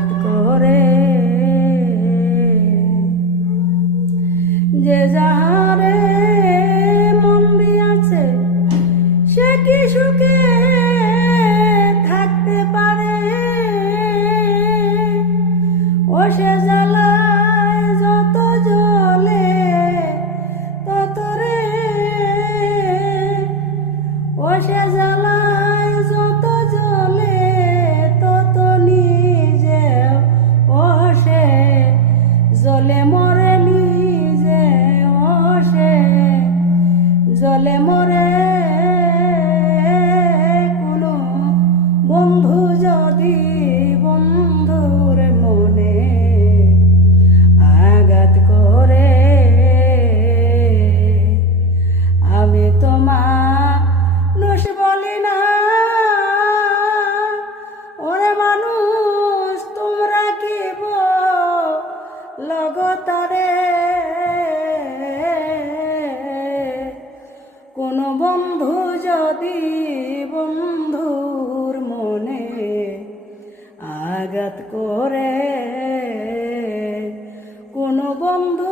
আঘাত করে। যে যাহারে মন দিয়াছে সে কি সুখে থাকতে পারে? ও সে জ্বলে মরে নিজে অসে জলে মরে কোনো বন্ধু যদি বন্ধুর লগতারে কোনো বন্ধু যদি বন্ধুর মনে আঘাত করে কোনো বন্ধু